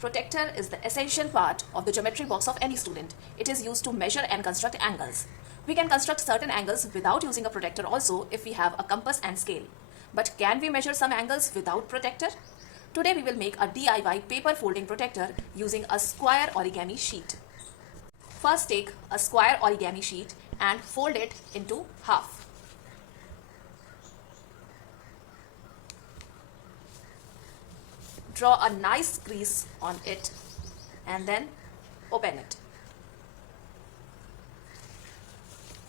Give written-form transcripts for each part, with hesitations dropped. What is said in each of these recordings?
Protractor is the essential part of the geometry box of any student. It is used to measure and construct angles. We can construct certain angles without using a protractor also if we have a compass and scale. But can we measure some angles without protractor? Today we will make a DIY paper folding protractor using a square origami sheet. First take a square origami sheet and fold it into half. Draw a nice crease on it and then open it.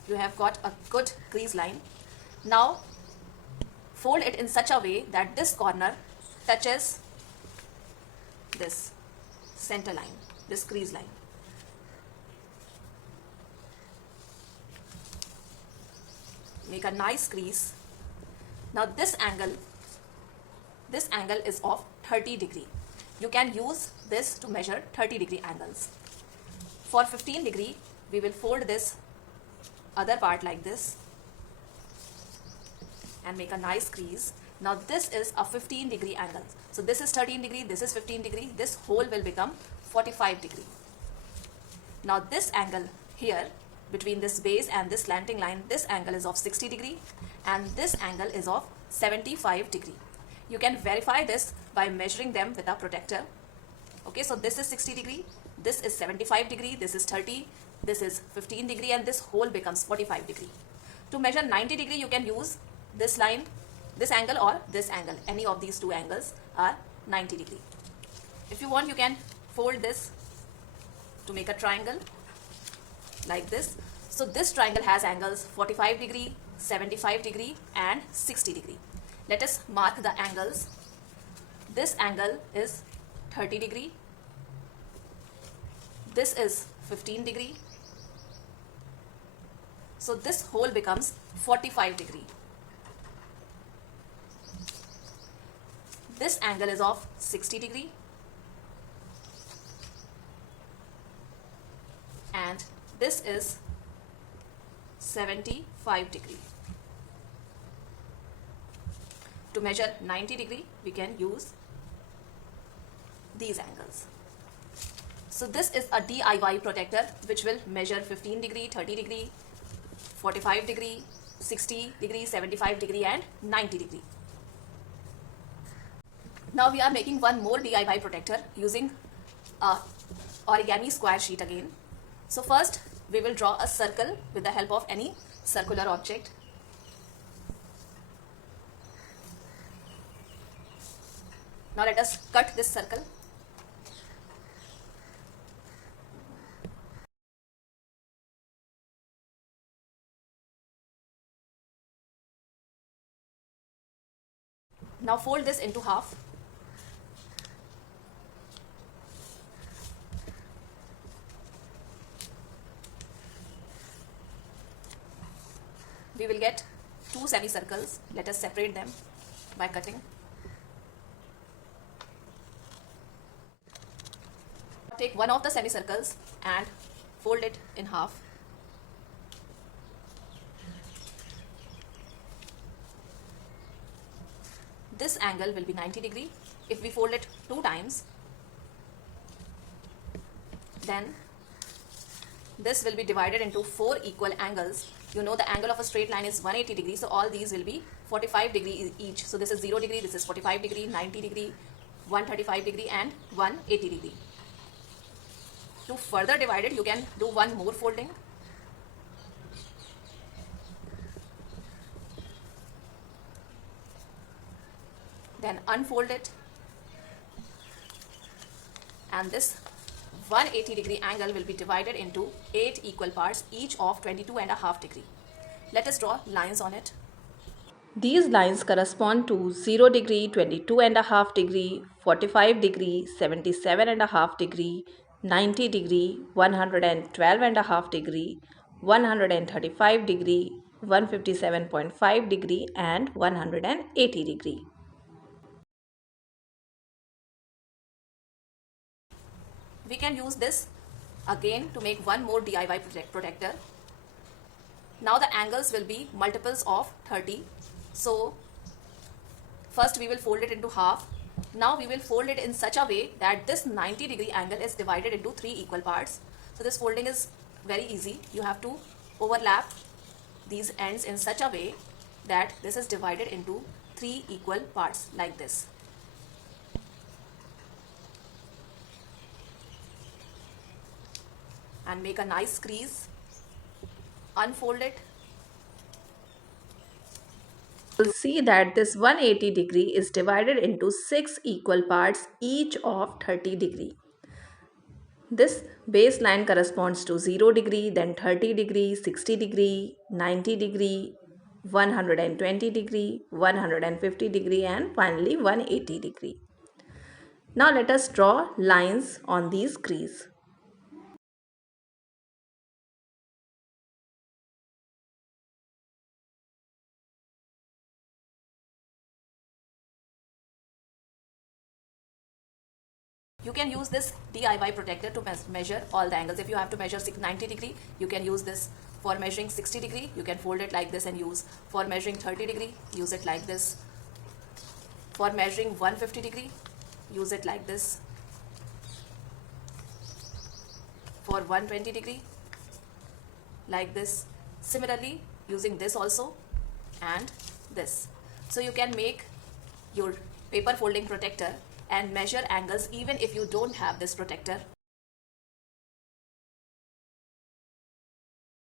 You have got a good crease line. Now fold it in such a way that this corner touches this center line, this crease line. Make a nice crease. Now this angle is of 30 degree. You can use this to measure 30 degree angles. For 15 degree, we will fold this other part like this and make a nice crease. Now this is a 15 degree angle. So this is 13 degree, this is 15 degree, this whole will become 45 degree. Now this angle here between this base and this slanting line, this angle is of 60 degree and this angle is of 75 degree. You can verify this by measuring them with a protractor. Okay, so this is 60 degree, this is 75 degree, this is 30, this is 15 degree and this whole becomes 45 degree. To measure 90 degree, you can use this line, this angle or this angle. Any of these two angles are 90 degree. If you want, you can fold this to make a triangle like this. So this triangle has angles 45 degree, 75 degree and 60 degree. Let us mark the angles. This angle is 30 degree. This is 15 degree. So this whole becomes 45 degree. This angle is of 60 degree. And this is 75 degree. To measure 90 degree, we can use these angles. So this is a DIY protractor which will measure 15 degree, 30 degree, 45 degree, 60 degree, 75 degree and 90 degree. Now we are making one more DIY protractor using a origami square sheet again. So first we will draw a circle with the help of any circular object. Now let us cut this circle. Now fold this into half. We will get two semicircles. Let us separate them by cutting. Take one of the semicircles and fold it in half. This angle will be 90 degree. If we fold it 2 times, then this will be divided into 4 equal angles. You know the angle of a straight line is 180 degree, so all these will be 45 degree each. So this is 0 degree, this is 45 degree, 90 degree, 135 degree and 180 degree. To further divide it, you can do one more folding. Then unfold it. And this 180 degree angle will be divided into 8 equal parts, each of 22.5 degree. Let us draw lines on it. These lines correspond to 0 degree, 22.5 degree, 45 degree, 77.5 degree, 90 degree, 112.5 degree, 135 degree, 157.5 degree and 180 degree. We can use this again to make one more DIY protractor. Now the angles will be multiples of 30. So first we will fold it into half Now we will fold it in such a way that this 90-degree angle is divided into 3 equal parts. So this folding is very easy. You have to overlap these ends in such a way that this is divided into 3 equal parts like this. And make a nice crease. Unfold it. You'll see that this 180 degree is divided into 6 equal parts, each of 30 degree. This baseline corresponds to 0 degree, then 30 degree, 60 degree, 90 degree, 120 degree, 150 degree, and finally 180 degree. Now let us draw lines on these crease. You can use this DIY protractor to measure all the angles. If you have to measure 90 degree, you can use this. For measuring 60 degree, you can fold it like this and use. For measuring 30 degree, use it like this. For measuring 150 degree, use it like this. For 120 degree, like this. Similarly, using this also and this. So you can make your paper folding protractor and measure angles even if you don't have this protractor.